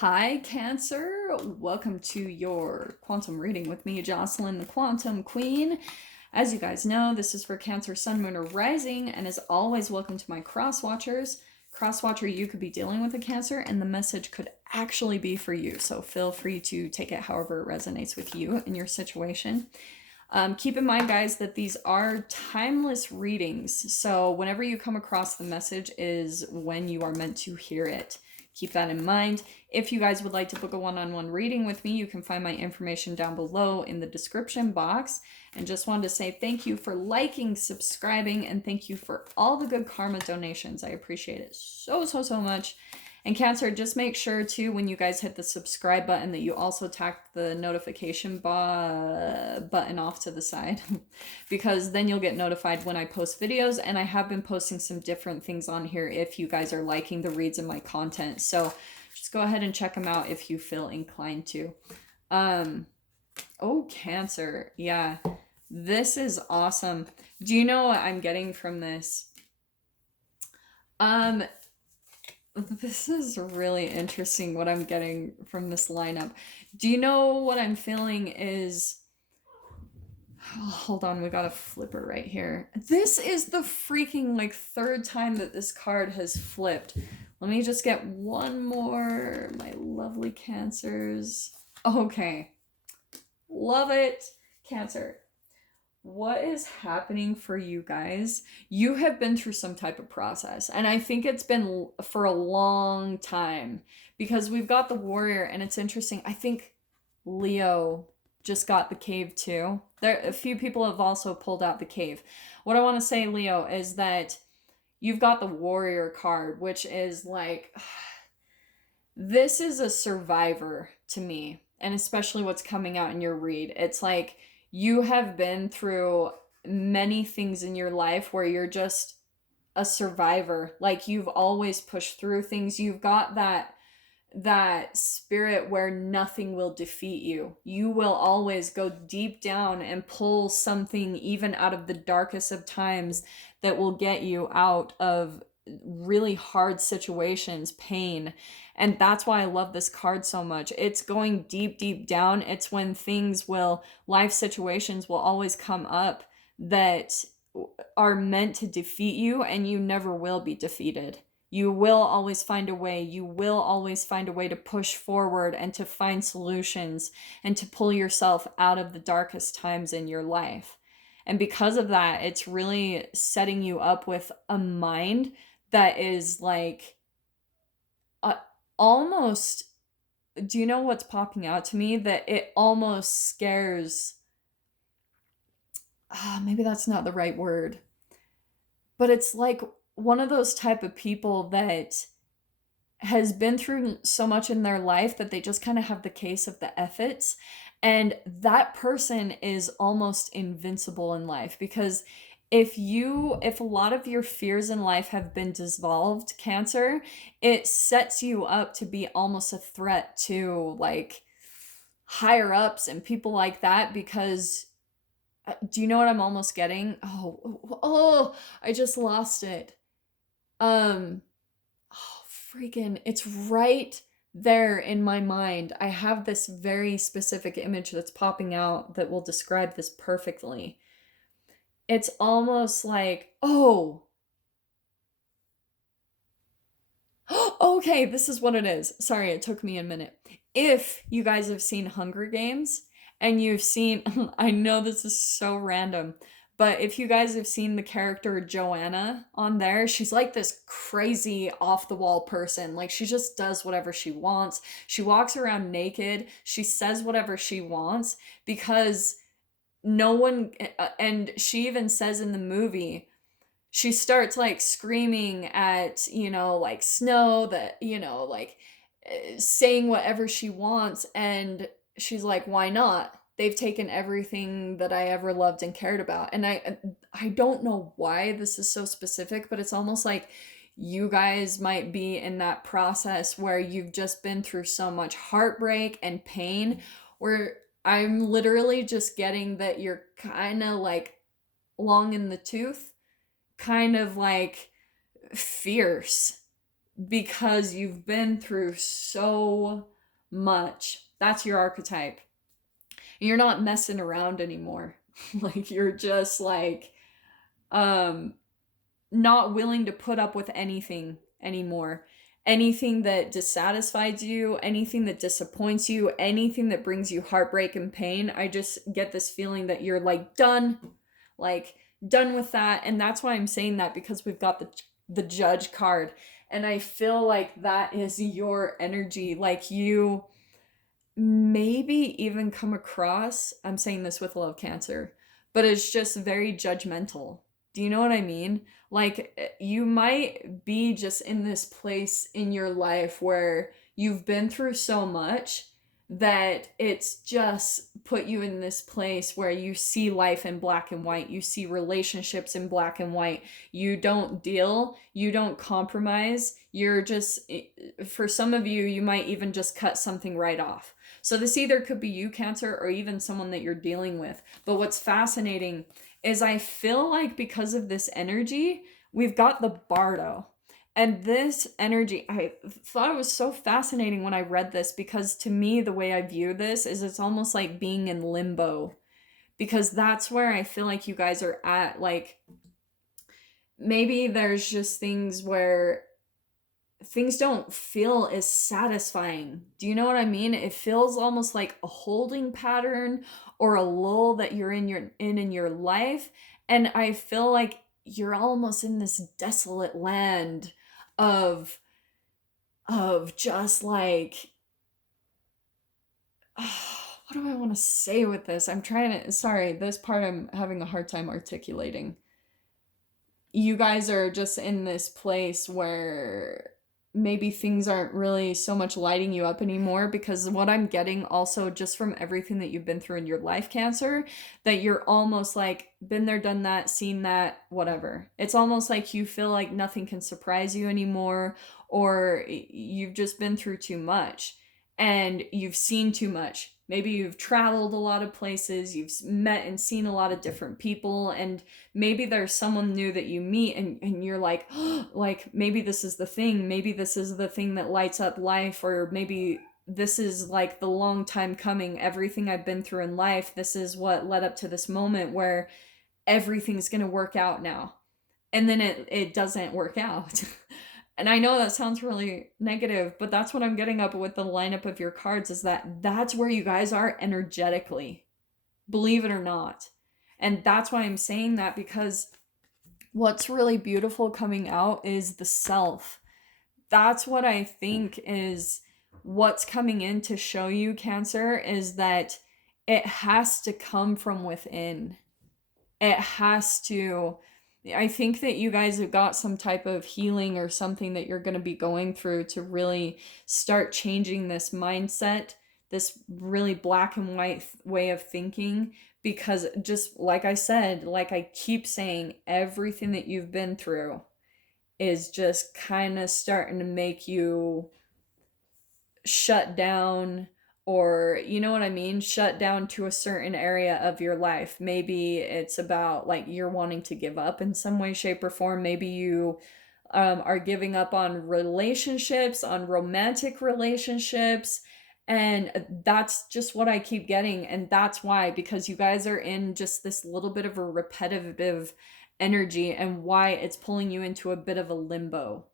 Hi, Cancer. Welcome to your quantum reading with me, Jocelyn, the Quantum Queen. As you guys know, this is for Cancer, Sun, Moon, or Rising, and as always, welcome to my cross watchers. Cross watcher, you could be dealing with a Cancer, and the message could actually be for you. So feel free to take it however it resonates with you in your situation. Keep in mind, guys, that these are timeless readings. So whenever you come across the message is when you are meant to hear it. Keep that in mind. If you guys would like to book a one-on-one reading with me, you can find my information down below in the description box. And just wanted to say thank you for liking, subscribing, and thank you for all the good karma donations. I appreciate it so much. And Cancer, just make sure too when you guys hit the subscribe button that you also tack the notification button off to the side because then you'll get notified when I post videos, and I have been posting some different things on here if you guys are liking the reads and my content. So just go ahead and check them out if you feel inclined to. Oh, Cancer. Yeah, this is awesome. Do you know what I'm getting from this? This is really interesting what I'm getting from this lineup. Do you know what I'm feeling is... Oh, hold on, we got a flipper right here. This is the freaking third time that this card has flipped. Let me just get one more, my lovely Cancers. Okay. Love it. Cancer. What is happening for you guys? You have been through some type of process, and I think it's been for a long time because we've got the Warrior, and it's interesting. I think Leo just got the Cave too. A few people have also pulled out the Cave. What I want to say, Leo, is that you've got the Warrior card, which is this is a survivor to me, and especially what's coming out in your read. It's like you have been through many things in your life where you're just a survivor. Like you've always pushed through things. You've got that spirit where nothing will defeat you. You will always go deep down and pull something even out of the darkest of times that will get you out of really hard situations, pain. And that's why I love this card so much. It's going deep down. It's when life situations will always come up that are meant to defeat you, and you never will be defeated. You will always find a way. You will always find a way to push forward and to find solutions and to pull yourself out of the darkest times in your life. And because of that, it's really setting you up with a mind that is almost, do you know what's popping out to me? That it almost scares, maybe that's not the right word, but it's like one of those type of people that has been through so much in their life that they just kind of have the case of the efforts, and that person is almost invincible in life because if a lot of your fears in life have been dissolved, Cancer, it sets you up to be almost a threat to higher ups and people like that because do you know what I'm almost getting? Oh, I just lost it. Oh, freaking, it's right there in my mind. I have this very specific image that's popping out that will describe this perfectly. It's almost like, oh, okay, this is what it is. Sorry, it took me a minute. If you guys have seen Hunger Games and you've seen, I know this is so random, but if you guys have seen the character Joanna on there, she's like this crazy off the wall person. Like she just does whatever she wants. She walks around naked. She says whatever she wants because no one, and she even says in the movie, she starts screaming at Snow that saying whatever she wants, and she's like, why not? They've taken everything that I ever loved and cared about. And I don't know why this is so specific, but it's almost like you guys might be in that process where you've just been through so much heartbreak and pain, where I'm literally just getting that you're kind of long in the tooth, kind of fierce, because you've been through so much. That's your archetype. You're not messing around anymore. Like, you're just like, not willing to put up with anything anymore. Anything that dissatisfies you, anything that disappoints you, anything that brings you heartbreak and pain. I just get this feeling that you're like done, like done with that. And that's why I'm saying that, because we've got the judge card. And I feel like that is your energy. Like, you maybe even come across, I'm saying this with love, Cancer, but it's just very judgmental. Do you know what I mean? Like, you might be just in this place in your life where you've been through so much that it's just put you in this place where you see life in black and white. You see relationships in black and white. You don't deal, you don't compromise. You're just, for some of you, you might even just cut something right off. So this either could be you, Cancer, or even someone that you're dealing with. But what's fascinating is I feel like because of this energy, we've got the Bardo. And this energy, I thought it was so fascinating when I read this, because to me, the way I view this is it's almost like being in limbo. Because that's where I feel like you guys are at. Like, maybe there's just things where things don't feel as satisfying. Do you know what I mean? It feels almost like a holding pattern or a lull that you're in your life. And I feel like you're almost in this desolate land of just like, what do I want to say with this? I'm trying to, sorry, this part I'm having a hard time articulating. You guys are just in this place where maybe things aren't really so much lighting you up anymore, because what I'm getting also just from everything that you've been through in your life, Cancer, that you're almost like been there, done that, seen that, whatever. It's almost like you feel like nothing can surprise you anymore, or you've just been through too much and you've seen too much. Maybe you've traveled a lot of places, you've met and seen a lot of different people, and maybe there's someone new that you meet and you're like, oh, like, maybe this is the thing. Maybe this is the thing that lights up life, or maybe this is like the long time coming. Everything I've been through in life, this is what led up to this moment where everything's going to work out now. And then it doesn't work out. And I know that sounds really negative, but that's what I'm getting up with the lineup of your cards, is that that's where you guys are energetically, believe it or not. And that's why I'm saying that, because what's really beautiful coming out is the self. That's what I think is what's coming in to show you, Cancer, is that it has to come from within. It has to. I think that you guys have got some type of healing or something that you're going to be going through to really start changing this mindset, this really black and white way of thinking. Because just like I said, like I keep saying, everything that you've been through is just kind of starting to make you shut down, or you know what I mean, shut down to a certain area of your life. Maybe it's about like you're wanting to give up in some way, shape, or form. Maybe you are giving up on relationships, on romantic relationships. And that's just what I keep getting. And that's why, because you guys are in just this little bit of a repetitive energy, and why it's pulling you into a bit of a limbo.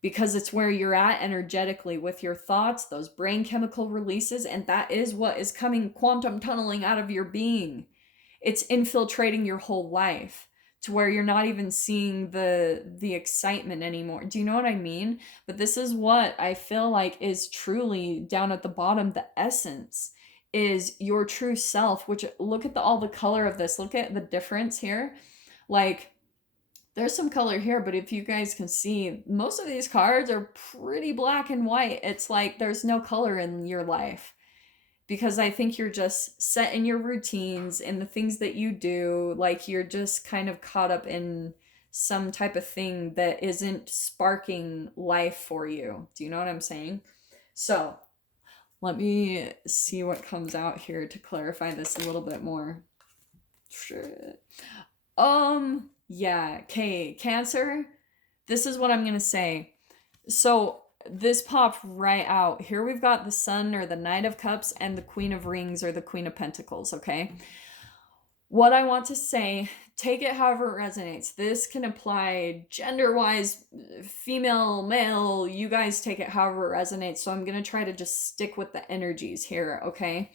Because it's where you're at energetically with your thoughts, those brain chemical releases, and that is what is coming quantum tunneling out of your being. It's infiltrating your whole life to where you're not even seeing the excitement anymore. Do you know what I mean? But this is what I feel like is truly down at the bottom, the essence is your true self, which, look at all the color of this. Look at the difference here. Like, there's some color here, but if you guys can see, most of these cards are pretty black and white. It's like there's no color in your life, because I think you're just set in your routines and the things that you do. Like, you're just kind of caught up in some type of thing that isn't sparking life for you. Do you know what I'm saying? So let me see what comes out here to clarify this a little bit more. Sure. Yeah, okay, Cancer, this is what I'm gonna say. So this popped right out. Here we've got the Sun or the Knight of Cups and the Queen of Rings or the Queen of Pentacles, okay? What I want to say, take it however it resonates. This can apply gender-wise, female, male, you guys take it however it resonates. So I'm going to try to just stick with the energies here, okay?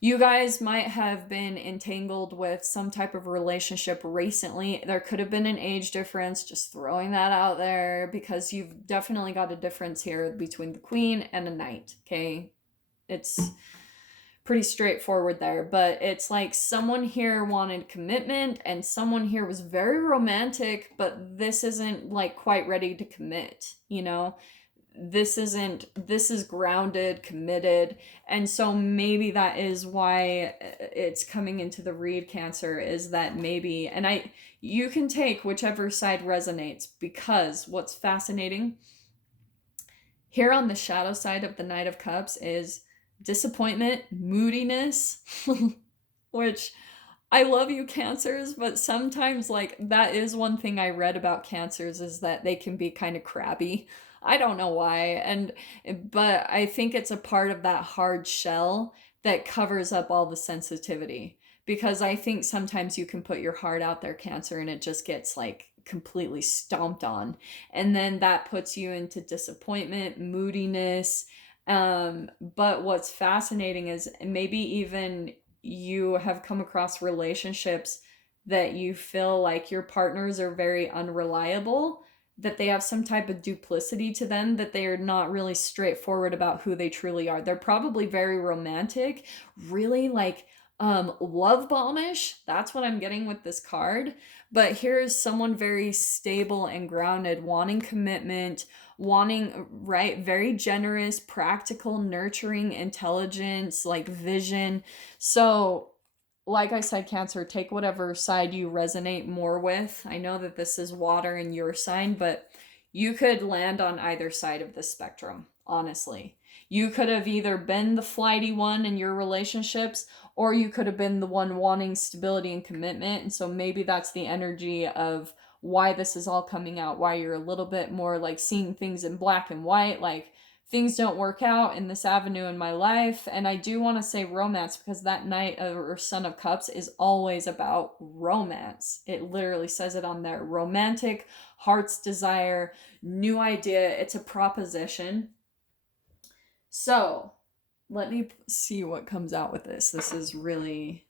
You guys might have been entangled with some type of relationship recently. There could have been an age difference, just throwing that out there, because you've definitely got a difference here between the Queen and a Knight, okay? It's pretty straightforward there, but it's like someone here wanted commitment and someone here was very romantic, but this isn't like quite ready to commit, you know? This is grounded, committed, and so maybe that is why it's coming into the read, Cancer, is that maybe, and you can take whichever side resonates, because what's fascinating here on the shadow side of the Knight of Cups is disappointment, moodiness, which I love you, Cancers, but sometimes, like, that is one thing I read about Cancers, is that they can be kind of crabby. I don't know why, but I think it's a part of that hard shell that covers up all the sensitivity. Because I think sometimes you can put your heart out there, Cancer, and it just gets like completely stomped on. And then that puts you into disappointment, moodiness. But what's fascinating is maybe even you have come across relationships that you feel like your partners are very unreliable, that they have some type of duplicity to them, that they are not really straightforward about who they truly are. They're probably very romantic, really like love bombish. That's what I'm getting with this card. But here's someone very stable and grounded, wanting commitment, wanting, right, very generous, practical, nurturing, intelligence, like vision. So like I said, Cancer, take whatever side you resonate more with. I know that this is water in your sign, but you could land on either side of the spectrum, honestly. You could have either been the flighty one in your relationships, or you could have been the one wanting stability and commitment. And so maybe that's the energy of why this is all coming out, why you're a little bit more like seeing things in black and white, like things don't work out in this avenue in my life. And I do want to say romance, because that Knight or Son of Cups is always about romance. It literally says it on there. Romantic, heart's desire, new idea. It's a proposition. So let me see what comes out with this. This is really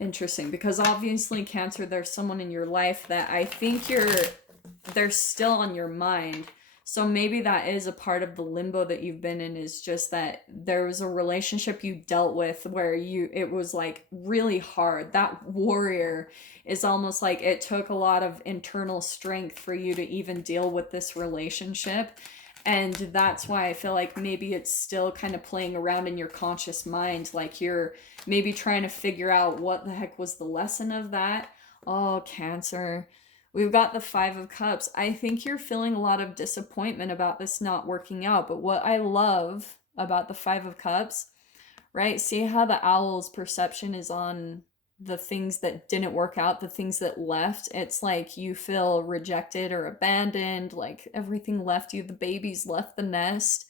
interesting, because obviously, Cancer, there's someone in your life that I think they're still on your mind. So maybe that is a part of the limbo that you've been in, is just that there was a relationship you dealt with where it was like really hard. That warrior is almost like it took a lot of internal strength for you to even deal with this relationship. And that's why I feel like maybe it's still kind of playing around in your conscious mind. Like you're maybe trying to figure out what the heck was the lesson of that. Oh, Cancer. We've got the Five of Cups. I think you're feeling a lot of disappointment about this not working out. But what I love about the Five of Cups, right? See how the owl's perception is on the things that didn't work out, the things that left. It's like you feel rejected or abandoned, like everything left you, the babies left the nest.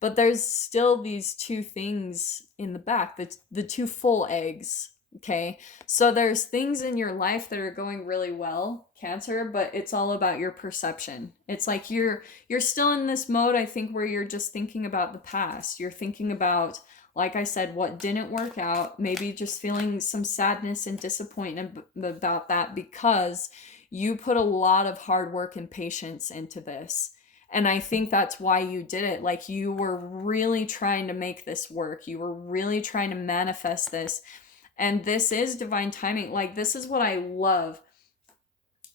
But there's still these two things in the back, the two full eggs. Okay, so there's things in your life that are going really well, Cancer, but it's all about your perception. It's like you're still in this mode, I think, where you're just thinking about the past. You're thinking about, like I said, what didn't work out, maybe just feeling some sadness and disappointment about that, because you put a lot of hard work and patience into this. And I think that's why you did it. Like you were really trying to make this work. You were really trying to manifest this. And this is divine timing. Like, this is what I love.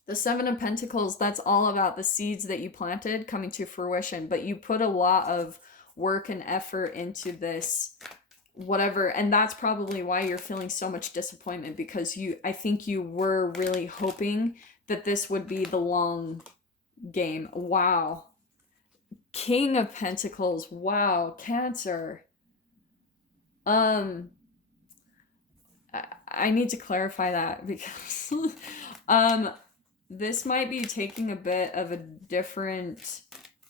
The Seven of Pentacles, that's all about the seeds that you planted coming to fruition. But you put a lot of work and effort into this, whatever. And that's probably why you're feeling so much disappointment, because I think you were really hoping that this would be the long game. Wow. King of Pentacles. Wow. Cancer. I need to clarify that, because this might be taking a bit of a different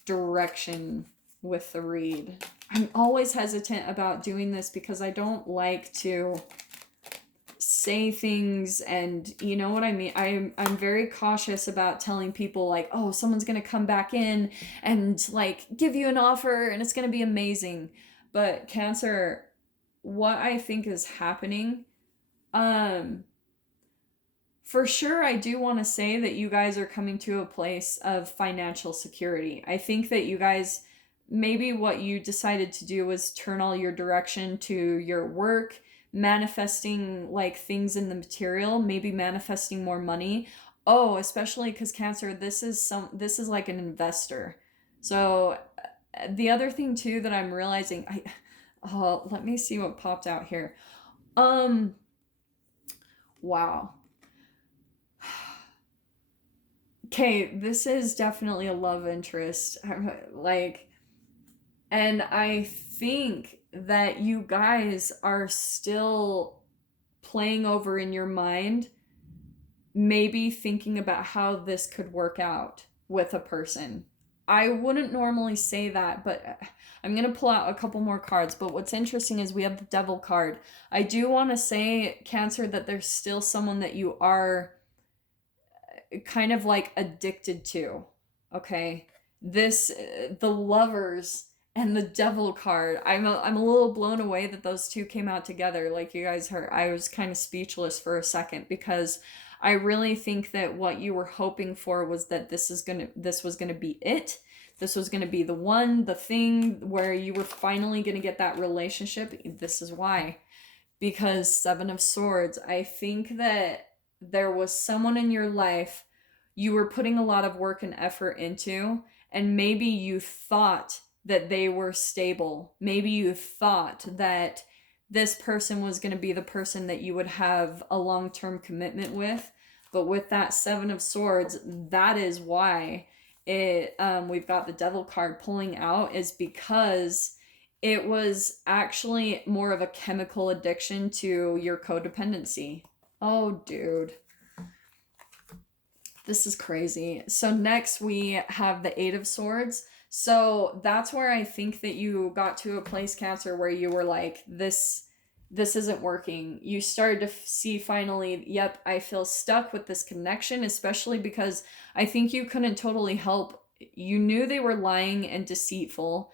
direction with the read. I'm always hesitant about doing this because I don't like to say things, and you know what I mean. I'm very cautious about telling people like, oh, someone's gonna come back in and like give you an offer and it's gonna be amazing. But Cancer, what I think is happening, for sure, I do want to say that you guys are coming to a place of financial security. I think that you guys, maybe what you decided to do was turn all your direction to your work, manifesting like things in the material, maybe manifesting more money. Oh, especially because Cancer, this is like an investor. So the other thing too that I'm realizing, let me see what popped out here. Wow. Okay, this is definitely a love interest. Like, and I think that you guys are still playing over in your mind, maybe thinking about how this could work out with a person. I wouldn't normally say that, but I'm going to pull out a couple more cards. But what's interesting is we have the Devil card. I do want to say, Cancer, that there's still someone that you are kind of like addicted to. Okay, this the Lovers and the Devil card. I'm a little blown away that those two came out together. Like you guys heard, I was kind of speechless for a second because I really think that what you were hoping for was that this was gonna be it. This was gonna be the one, the thing where you were finally gonna get that relationship. This is why, because Seven of Swords. I think that there was someone in your life you were putting a lot of work and effort into, and maybe you thought that they were stable. Maybe you thought that this person was going to be the person that you would have a long-term commitment with. But with that Seven of Swords, that is why we've got the Devil card pulling out, is because it was actually more of a chemical addiction to your codependency. Oh, dude. This is crazy. So next we have the Eight of Swords. So that's where I think that you got to a place, Cancer, where you were like, this isn't working. You started to see finally, yep, I feel stuck with this connection, especially because I think you couldn't totally help. You knew they were lying and deceitful,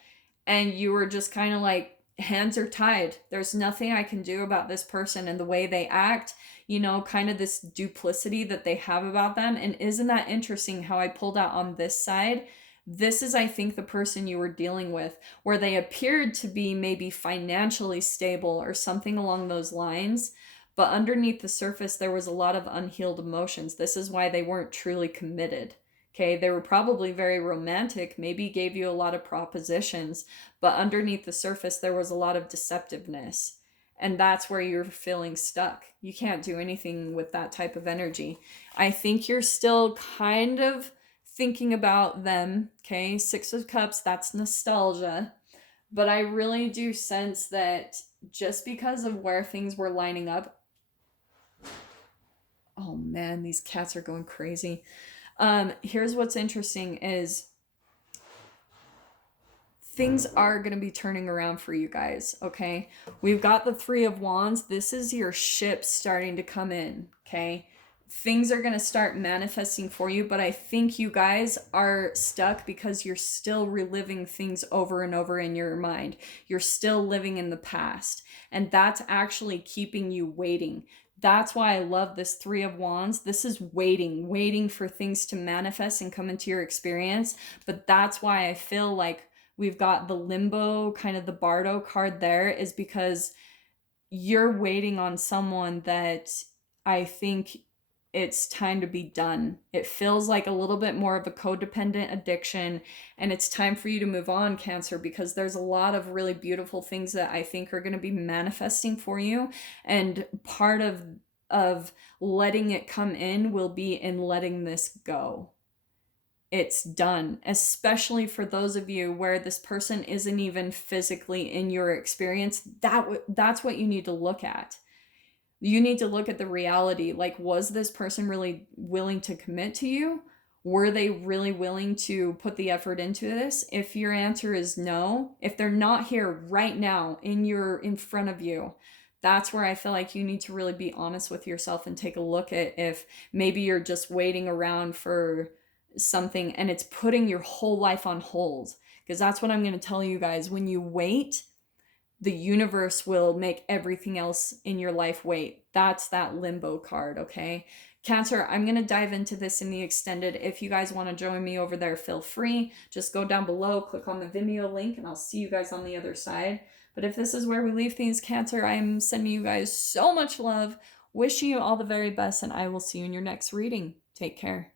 and you were just kind of like, hands are tied. There's nothing I can do about this person and the way they act, you know, kind of this duplicity that they have about them. And isn't that interesting how I pulled out on this side? This is, I think, the person you were dealing with, where they appeared to be maybe financially stable or something along those lines, but underneath the surface, there was a lot of unhealed emotions. This is why they weren't truly committed. Okay, they were probably very romantic, maybe gave you a lot of propositions, but underneath the surface, there was a lot of deceptiveness. And that's where you're feeling stuck. You can't do anything with that type of energy. I think you're still kind of thinking about them, okay? Six of Cups, that's nostalgia. But I really do sense that just because of where things were lining up, oh man, these cats are going crazy. Here's what's interesting is things are going to be turning around for you guys, okay? We've got the Three of Wands. This is your ship starting to come in, okay? Things are going to start manifesting for you, but I think you guys are stuck because you're still reliving things over and over in your mind. You're still living in the past, and that's actually keeping you waiting. That's why I love this Three of Wands. This is waiting for things to manifest and come into your experience. But that's why I feel like we've got the Limbo, kind of the Bardo card there, is because you're waiting on someone that I think it's time to be done. It feels like a little bit more of a codependent addiction, and it's time for you to move on, Cancer, because there's a lot of really beautiful things that I think are going to be manifesting for you, and part of letting it come in will be in letting this go. It's done, especially for those of you where this person isn't even physically in your experience. That's what you need to look at. You need to look at the reality. Like, was this person really willing to commit to you? Were they really willing to put the effort into this? If your answer is no, if they're not here right now in front of you, that's where I feel like you need to really be honest with yourself and take a look at if maybe you're just waiting around for something and it's putting your whole life on hold. Because that's what I'm going to tell you guys. When you wait, the universe will make everything else in your life wait. That's that limbo card, okay? Cancer, I'm going to dive into this in the extended. If you guys want to join me over there, feel free. Just go down below, click on the Vimeo link, and I'll see you guys on the other side. But if this is where we leave things, Cancer, I'm sending you guys so much love, wishing you all the very best, and I will see you in your next reading. Take care.